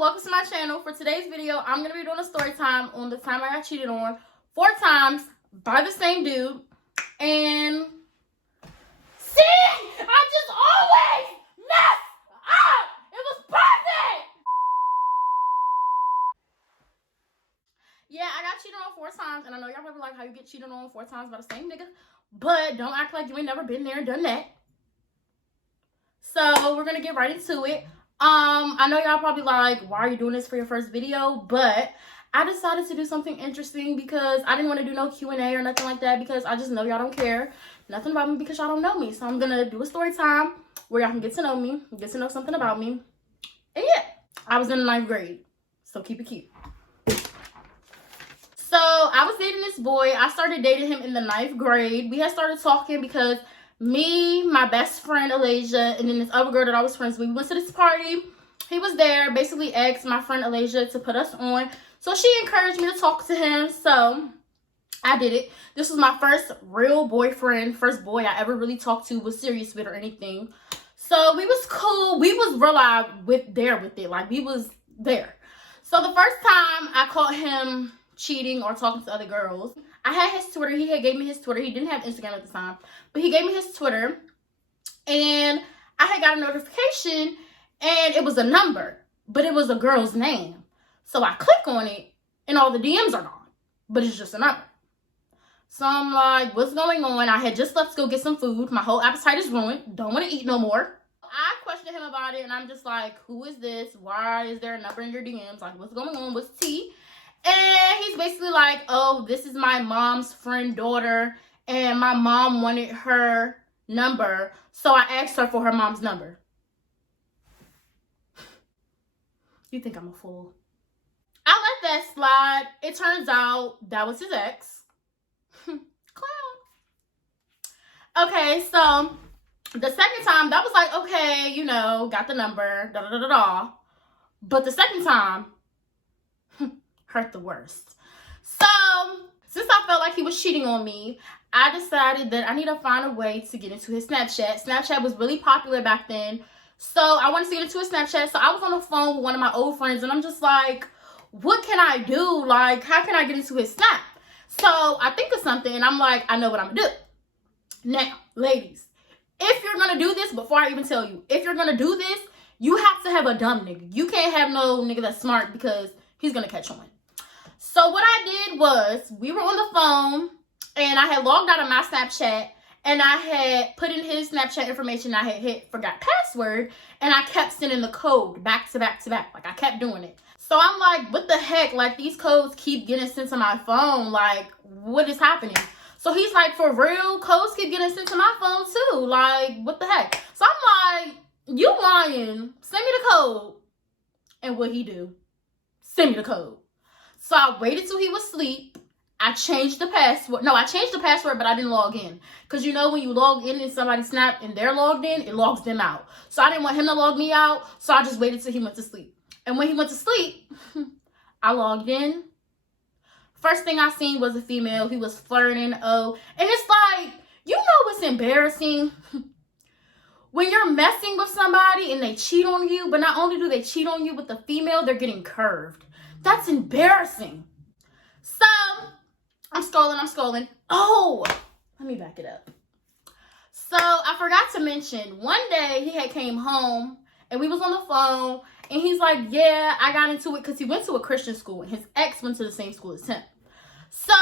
welcome to my channel. For today's video, I'm going to be doing a story time on the time I got cheated on 4 times by the same dude. And see, I just always mess up. It was perfect. Yeah, I got cheated on 4 times, and I know y'all probably like how you get cheated on 4 times by the same nigga, but don't act like you ain't never been there and done that. So we're gonna get right into it. I know y'all probably like, why are you doing this for your first video? But I decided to do something interesting because I didn't want to do no Q&A or nothing like that, because I just know y'all don't care nothing about me because y'all don't know me. So I'm gonna do a story time where y'all can get to know me, get to know something about me. And yeah, I was in the 9th grade, so keep it cute. So I was dating this boy. I started dating him in the 9th grade. We had started talking because me, my best friend Alasia, and then this other girl that I was friends with, we went to this party. He was there, basically asked my friend Alasia to put us on. So she encouraged me to talk to him, so I did it. This was my first real boyfriend, first boy I ever really talked to, was serious with or anything. So we was cool. We was real live with it. Like, we was there. So the first time I caught him cheating or talking to other girls, I had his Twitter. He had gave me his Twitter. He didn't have Instagram at the time, but he gave me his Twitter, and I had got a notification, and it was a number, but it was a girl's name. So I click on it, and all the DMs are gone, but it's just a number. So I'm like, what's going on? I had just left to go get some food. My whole appetite is ruined. Don't want to eat no more. I questioned him about it, and I'm just like, who is this? Why is there a number in your DMs? Like, what's going on? What's tea? And he's basically like, oh, this is my mom's friend daughter, and my mom wanted her number, so I asked her for her mom's number. You think I'm a fool? I let that slide. It turns out that was his ex. Clown. Okay, so the second time, that was like, okay, you know, got the number, da-da-da-da-da. But the second time hurt the worst. So since I felt like he was cheating on me, I decided that I need to find a way to get into his Snapchat. Snapchat was really popular back then, so I wanted to get into his Snapchat. So I was on the phone with one of my old friends, and I'm just like, what can I do? Like, how can I get into his Snap? So I think of something, and I'm like, I know what I'm gonna do. Now, ladies, if you're gonna do this, before I even tell you, if you're gonna do this, you have to have a dumb nigga. You can't have no nigga that's smart, because he's gonna catch on. So what I did was, we were on the phone, and I had logged out of my Snapchat, and I had put in his Snapchat information. I had hit forgot password, and I kept sending the code back to back to back. Like, I kept doing it. So I'm like, what the heck? Like, these codes keep getting sent to my phone. Like, what is happening? So he's like, for real? Codes keep getting sent to my phone too. Like, what the heck? So I'm like, you lying. Send me the code. And what he do? Send me the code. So I waited till he was asleep. I changed the password. No, I changed the password, but I didn't log in. Because you know when you log in and somebody Snap and they're logged in, it logs them out. So I didn't want him to log me out. So I just waited till he went to sleep. And when he went to sleep, I logged in. First thing I seen was a female. He was flirting. Oh, and it's like, you know what's embarrassing? When you're messing with somebody and they cheat on you, but not only do they cheat on you with the female, they're getting curved. That's embarrassing. So I'm scrolling. Oh, let me back it up. So I forgot to mention, one day he had came home and we was on the phone, and he's like, yeah, I got into it because he went to a Christian school and his ex went to the same school as him. So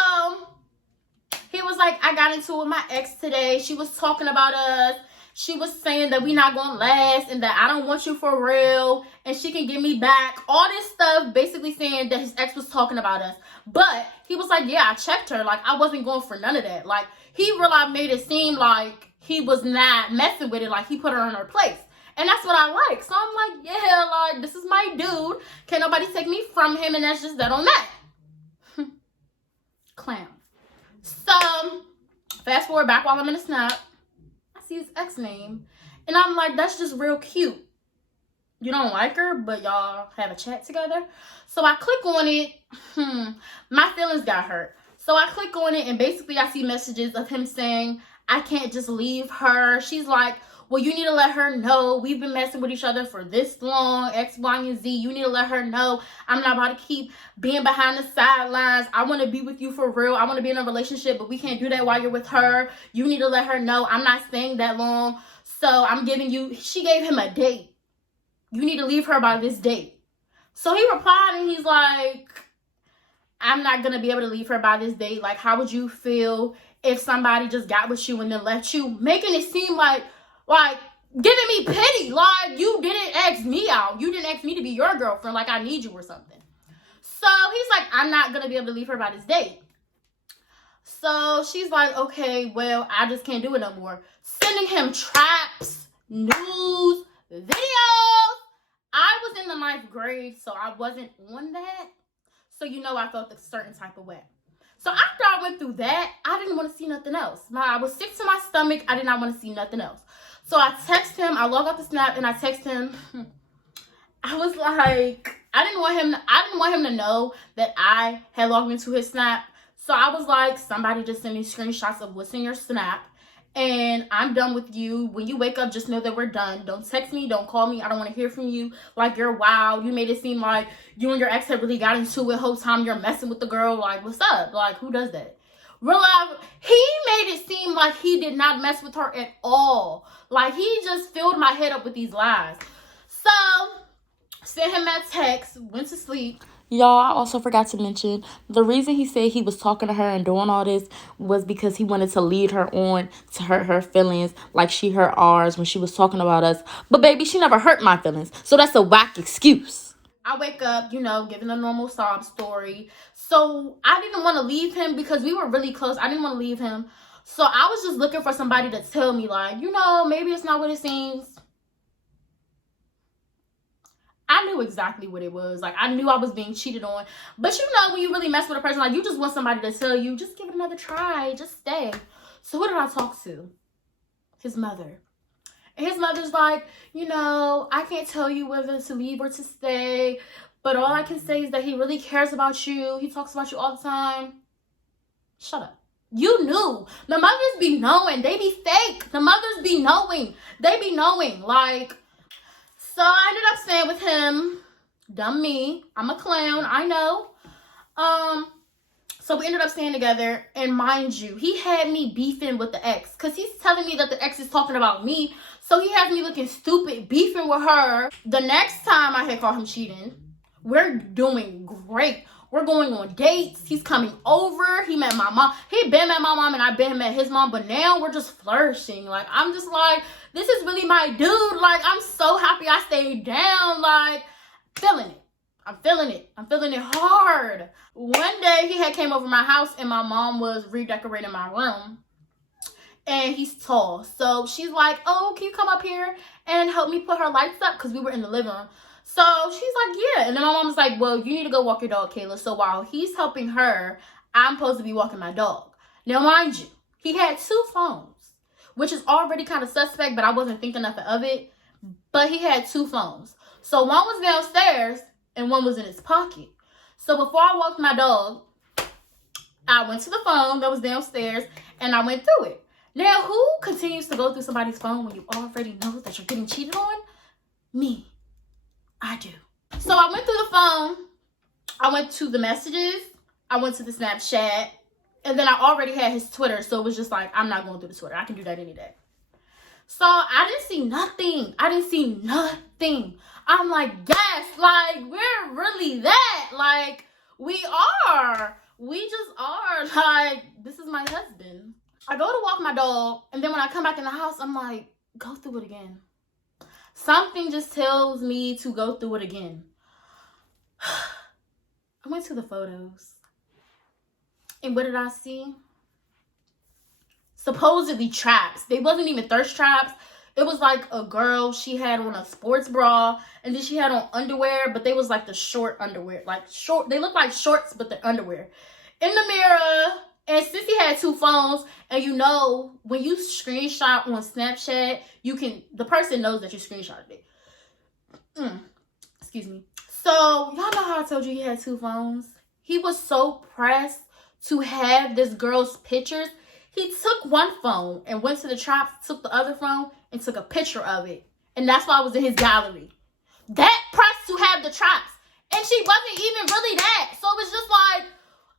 he was like, I got into it with my ex today. She was talking about us. She was saying that we not gonna last and that I don't want you for real and she can get me back. All this stuff basically saying that his ex was talking about us. But he was like, yeah, I checked her. Like, I wasn't going for none of that. Like, he really made it seem like he was not messing with it. Like, he put her in her place. And that's what I like. So I'm like, yeah, like, this is my dude. Can't nobody take me from him, and that's just that on that. Clown. So fast forward back while I'm in the Snap. See his ex name, and I'm like, that's just real cute. You don't like her, but y'all have a chat together. So I click on it. My feelings got hurt. So I click on it, and basically I see messages of him saying, I can't just leave her. She's like, well, you need to let her know we've been messing with each other for this long, X, Y, and Z. You need to let her know I'm not about to keep being behind the sidelines. I want to be with you for real. I want to be in a relationship, but we can't do that while you're with her. You need to let her know I'm not staying that long. So I'm giving you, she gave him a date. You need to leave her by this date. So he replied and he's like, I'm not going to be able to leave her by this date. Like, how would you feel if somebody just got with you and then left you? Making it seem like giving me pity. Like, you didn't ask me out. You didn't ask me to be your girlfriend. Like, I need you or something. So he's like, I'm not going to be able to leave her by this date. So she's like, okay, well, I just can't do it no more. Sending him traps, news, videos. I was in the 9th grade, so I wasn't on that. So, you know, I felt a certain type of way. So after I went through that, I didn't want to see nothing else. I was sick to my stomach. I did not want to see nothing else. So I text him. I log out the Snap and I text him. I was like, I didn't want him to know that I had logged into his Snap. So I was like, somebody just send me screenshots of what's in your Snap. And I'm done with you. When you wake up, just know that we're done. Don't text me. Don't call me. I don't want to hear from you. Like, you're wild. You made it seem like you and your ex had really got into it. Whole time you're messing with the girl. Like, what's up? Like, who does that? Realize he made it seem like he did not mess with her at all. Like, he just filled my head up with these lies. So, sent him that text. Went to sleep. Y'all, I also forgot to mention, the reason he said he was talking to her and doing all this was because he wanted to lead her on to hurt her feelings like she hurt ours when she was talking about us. But baby, she never hurt my feelings. So that's a whack excuse. I wake up, you know, giving a normal sob story. So I didn't want to leave him because we were really close. I didn't want to leave him. So I was just looking for somebody to tell me, like, you know, maybe it's not what it seems. I knew exactly what it was. Like, I knew I was being cheated on. But you know, when you really mess with a person, like, you just want somebody to tell you, just give it another try. Just stay. So who did I talk to? His mother. And his mother's like, you know, I can't tell you whether to leave or to stay. But all I can say is that he really cares about you. He talks about you all the time. Shut up. You knew. The mothers be knowing. They be fake. The mothers be knowing. They be knowing. Like... So I ended up staying with him. Dumb me. I'm a clown. I know. So we ended up staying together. And mind you, he had me beefing with the ex. Because he's telling me that the ex is talking about me. So he has me looking stupid, beefing with her. The next time I had caught him cheating, we're doing great. We're going on dates. He's coming over. He met my mom. He been met my mom and I been met his mom. But now we're just flourishing. Like, I'm just like, this is really my dude. Like, I'm so happy I stayed down. Like, feeling it. I'm feeling it. I'm feeling it hard. One day he had came over my house and my mom was redecorating my room. And he's tall. So she's like, oh, can you come up here and help me put her lights up? Because we were in the living room. So she's like, yeah. And then my mom was like, well, you need to go walk your dog, Kayla. So while he's helping her, I'm supposed to be walking my dog. Now, mind you, he had 2 phones, which is already kind of suspect, but I wasn't thinking nothing of it. But he had 2 phones. So one was downstairs and one was in his pocket. So before I walked my dog, I went to the phone that was downstairs and I went through it. Now, who continues to go through somebody's phone when you already know that you're getting cheated on? Me. I do. So I went through the phone. I went to the messages. I went to the Snapchat. And then I already had his Twitter. So it was just like, I'm not going through the Twitter. I can do that any day. So I didn't see nothing. I didn't see nothing. I'm like, yes, like, we're really that. Like, we are. We just are. Like, this is my husband. I go to walk my dog. And then when I come back in the house, I'm like, go through it again. Something just tells me to go through it again. I went to the photos. And what did I see? Supposedly traps. They wasn't even thirst traps. It was like a girl, she had on a sports bra. And then she had on underwear. But they was like the short underwear. Like short. They look like shorts, but they're underwear. In the mirror. And since he had 2 phones, and you know, when you screenshot on Snapchat, the person knows that you screenshotted it. Excuse me. So, y'all know how I told you he had 2 phones? He was so pressed to have this girl's pictures. He took one phone and went to the traps, took the other phone, and took a picture of it. And that's why I was in his gallery. That pressed to have the traps. And she wasn't even really that. So it's just like,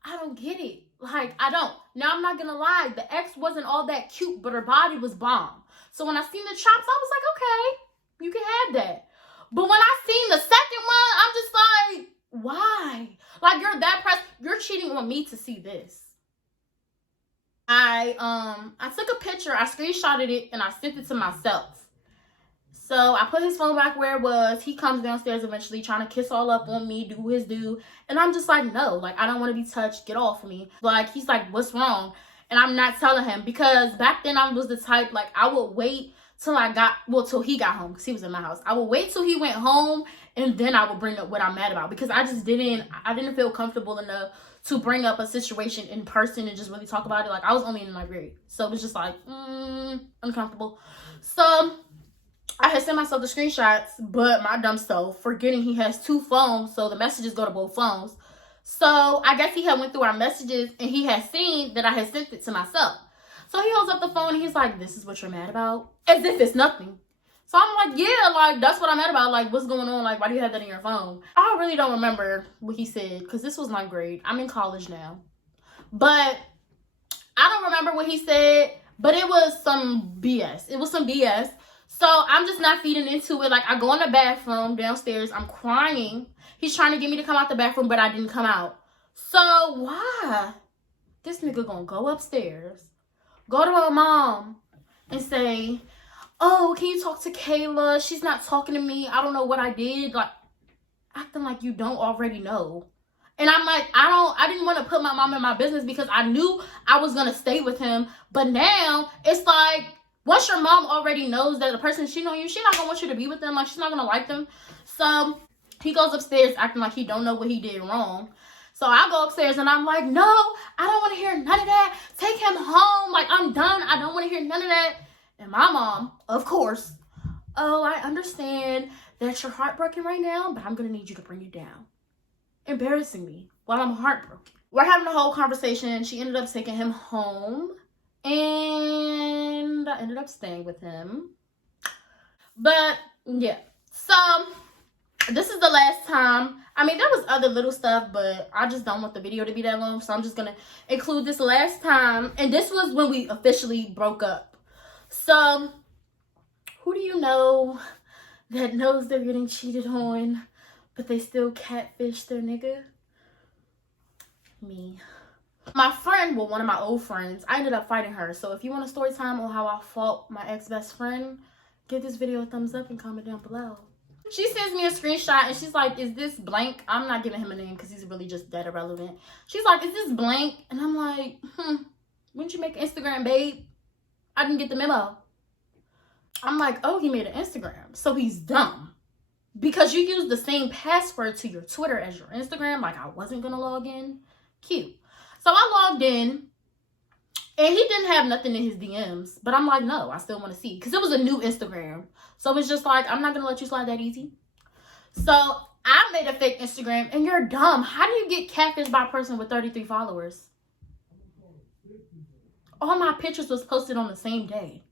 I don't get it. Like, I don't. Now, I'm not going to lie. The ex wasn't all that cute, but her body was bomb. So when I seen the traps, I was like, okay, you can have that. But when I seen the second one, I'm just like, why? Like, you're that pressed. You're cheating on me to see this. I took a picture, I screenshotted it, and I sent it to myself. So I put his phone back where it was. He comes downstairs eventually trying to kiss all up on me, do his due. And I'm just like, no, like, I don't want to be touched. Get off of me. Like, he's like, what's wrong? And I'm not telling him because back then I was the type, like, I would wait till he got home because he was in my house. I would wait till he went home and then I would bring up what I'm mad about because I didn't feel comfortable enough to bring up a situation in person and just really talk about it. Like, I was only in my grade. So it was just like, uncomfortable. So I had sent myself the screenshots, but my dumb self, forgetting he has 2 phones, so the messages go to both phones. So I guess he had went through our messages and he had seen that I had sent it to myself. So he holds up the phone and he's like, this is what you're mad about? As if it's nothing. So I'm like, yeah, like, that's what I'm mad about. Like, what's going on? Like, why do you have that in your phone? I really don't remember what he said because this was 9th grade. I'm in college now. But I don't remember what he said, but it was some BS. It was some BS. So I'm just not feeding into it. Like, I go in the bathroom downstairs. I'm crying. He's trying to get me to come out the bathroom, but I didn't come out. So why? This nigga gonna go upstairs, go to my mom, and say, oh, can you talk to Kayla? She's not talking to me. I don't know what I did. Like, acting like you don't already know. And I'm like, I didn't want to put my mom in my business because I knew I was going to stay with him. But now it's like, once your mom already knows that the person she know you, she's not going to want you to be with them. Like, she's not going to like them. So he goes upstairs acting like he don't know what he did wrong. So I go upstairs and I'm like, no, I don't want to hear none of that. Take him home. Like, I'm done. I don't want to hear none of that. And my mom, of course, oh, I understand that you're heartbroken right now, but I'm going to need you to bring it down. Embarrassing me while I'm heartbroken. We're having a whole conversation. She ended up taking him home. And I ended up staying with him. But, yeah. So, this is the last time. I mean, there was other little stuff, but I just don't want the video to be that long. So, I'm just going to include this last time. And this was when we officially broke up. So, who do you know that knows they're getting cheated on, but they still catfish their nigga? Me. My friend, well, one of my old friends, I ended up fighting her. So if you want a story time on how I fought my ex-best friend, give this video a thumbs up and comment down below. She sends me a screenshot and she's like, is this blank? I'm not giving him a name because he's really just dead irrelevant. She's like, is this blank? And I'm like, wouldn't you make an Instagram, babe? I didn't get the memo. I'm like, oh, he made an Instagram. So he's dumb. Because you used the same password to your Twitter as your Instagram. Like, I wasn't going to log in. Cute. So I logged in. And he didn't have nothing in his DMs. But I'm like, no, I still want to see. Because it was a new Instagram. So it's just like, I'm not going to let you slide that easy. So I made a fake Instagram. And you're dumb. How do you get catfished by a person with 33 followers? All my pictures was posted on the same day.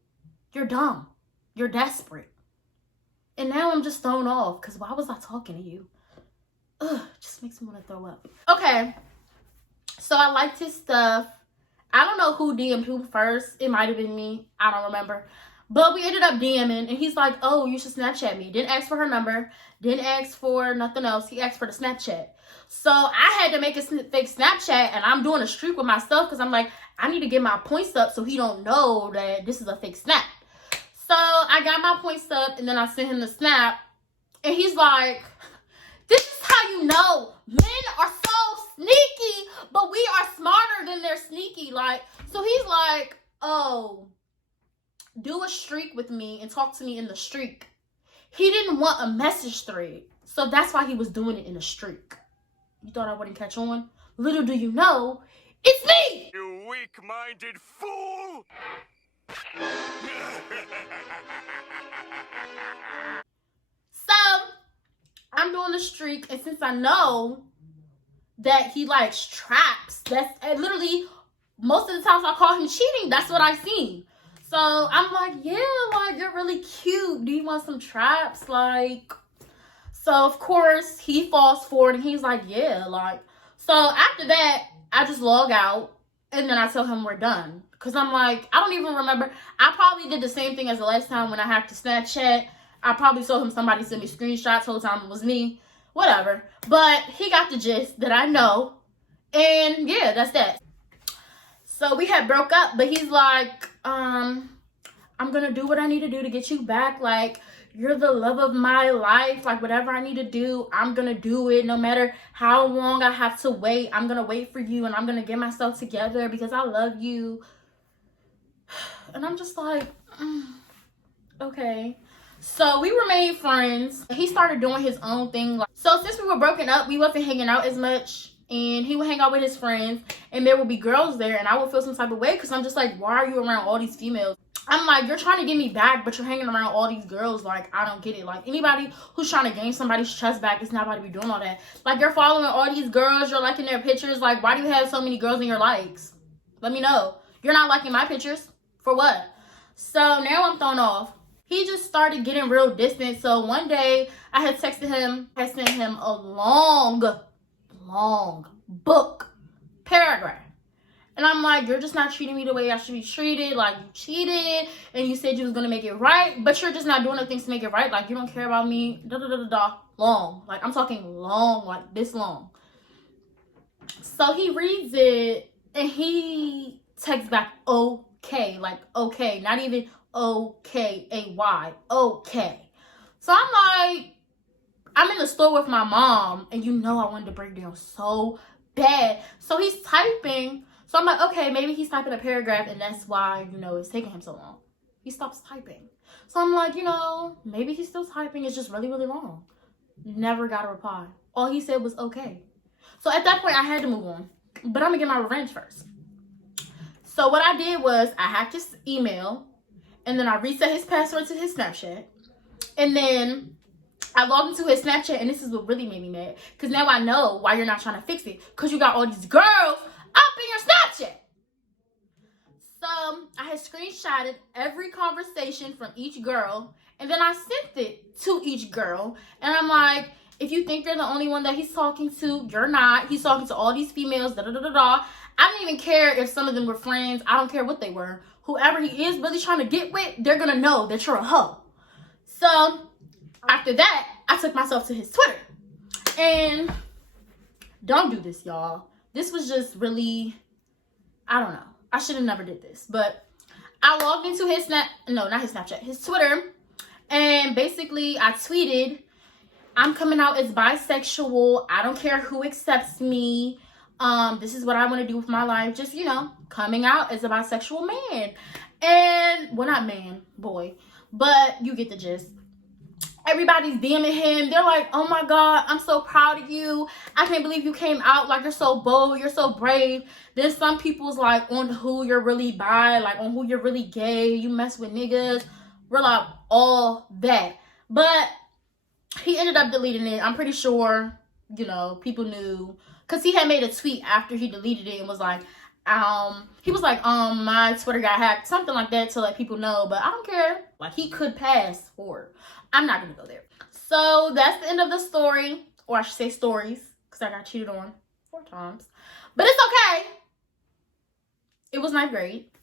You're dumb. You're desperate. And now I'm just thrown off. Because why was I talking to you? Ugh, just makes me want to throw up. Okay. So I liked his stuff. I don't know who DM'd who first. It might have been me. I don't remember. But we ended up DMing. And he's like, oh, you should Snapchat me. Didn't ask for her number. Didn't ask for nothing else. He asked for the Snapchat. So I had to make a fake Snapchat. And I'm doing a streak with my stuff. Because I'm like, I need to get my points up so he don't know that this is a fake snap. So I got my points up and then I sent him the snap. And he's like, this is how you know men are so sneaky, but we are smarter than they're sneaky. Like, so he's like, oh, do a streak with me and talk to me in the streak. He didn't want a message thread. So that's why he was doing it in a streak. You thought I wouldn't catch on? Little do you know, it's me! You weak-minded fool! So, I'm doing the streak, and since I know that he likes traps, that's literally most of the times I call him cheating, that's what I've seen. So I'm like, yeah, like, you're really cute. Do you want some traps? Like, so of course he falls for it and he's like, yeah, like, so after that, I just log out and then I tell him we're done. Cause I'm like, I don't even remember. I probably did the same thing as the last time when I hacked to Snapchat. I probably saw him, somebody sent me screenshots, whole time it was me. Whatever. But he got the gist that I know. And yeah, that's that. So we had broke up, but he's like, I'm gonna do what I need to do to get you back. Like, you're the love of my life. Like, whatever I need to do, I'm gonna do it. No matter how long I have to wait, I'm gonna wait for you and I'm gonna get myself together because I love you. And I'm just like, okay. So we remained friends. He started doing his own thing. So since we were broken up, we wasn't hanging out as much. And he would hang out with his friends. And there would be girls there. And I would feel some type of way. Because I'm just like, why are you around all these females? I'm like, you're trying to get me back, but you're hanging around all these girls. Like, I don't get it. Like, anybody who's trying to gain somebody's trust back is not about to be doing all that. Like, you're following all these girls. You're liking their pictures. Like, why do you have so many girls in your likes? Let me know. You're not liking my pictures. For what? So now I'm thrown off. He just started getting real distant. So one day I had texted him. I sent him a long book paragraph. And I'm like, you're just not treating me the way I should be treated. Like, you cheated and you said you was going to make it right. But you're just not doing the things to make it right. Like, you don't care about me. Long. Like, I'm talking long, like this long. So he reads it and he texts back, okay. Like, okay. Not even okay, okay. So I'm like, I'm in the store with my mom and you know I wanted to break down so bad. So he's typing. So I'm like, okay, maybe he's typing a paragraph and that's why, you know, it's taking him so long. He stops typing. So I'm like, you know, maybe he's still typing. It's just really, really long. Never got a reply. All he said was okay. So at that point, I had to move on. But I'm going to get my revenge first. So what I did was I hacked his email. And then I reset his password to his Snapchat. And then I logged into his Snapchat. And this is what really made me mad. Because now I know why you're not trying to fix it. Because you got all these girls up in your Snapchat. So I had screenshotted every conversation from each girl. And then I sent it to each girl. And I'm like, if you think you're the only one that he's talking to, you're not. He's talking to all these females. I didn't even care if some of them were friends. I don't care what they were. Whoever he is really trying to get with, they're going to know that you're a hoe. So after that, I took myself to his Twitter. And don't do this, y'all. This was just really, I don't know. I should have never did this. But I logged into his his Twitter. And basically I tweeted, I'm coming out as bisexual. I don't care who accepts me. This is what I want to do with my life. Just, you know, coming out as a bisexual man. And, well, not man, boy. But you get the gist. Everybody's DMing him. They're like, oh my God, I'm so proud of you. I can't believe you came out. Like, you're so bold. You're so brave. Then some people's like, on who you're really bi. Like, on who you're really gay. You mess with niggas. We're like, all that. But he ended up deleting it. I'm pretty sure, you know, people knew. Because he had made a tweet after he deleted it and was like, he was like, my Twitter got hacked. Something like that to let people know. But I don't care. Like, he could pass for. I'm not going to go there. So, that's the end of the story. Or I should say stories. Because I got cheated on 4 times. But it's okay. It was not great.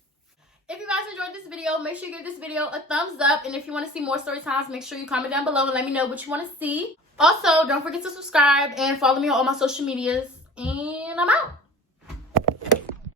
If you guys enjoyed this video, make sure you give this video a thumbs up. And if you want to see more story times, make sure you comment down below and let me know what you want to see. Also, don't forget to subscribe and follow me on all my social medias. And I'm out.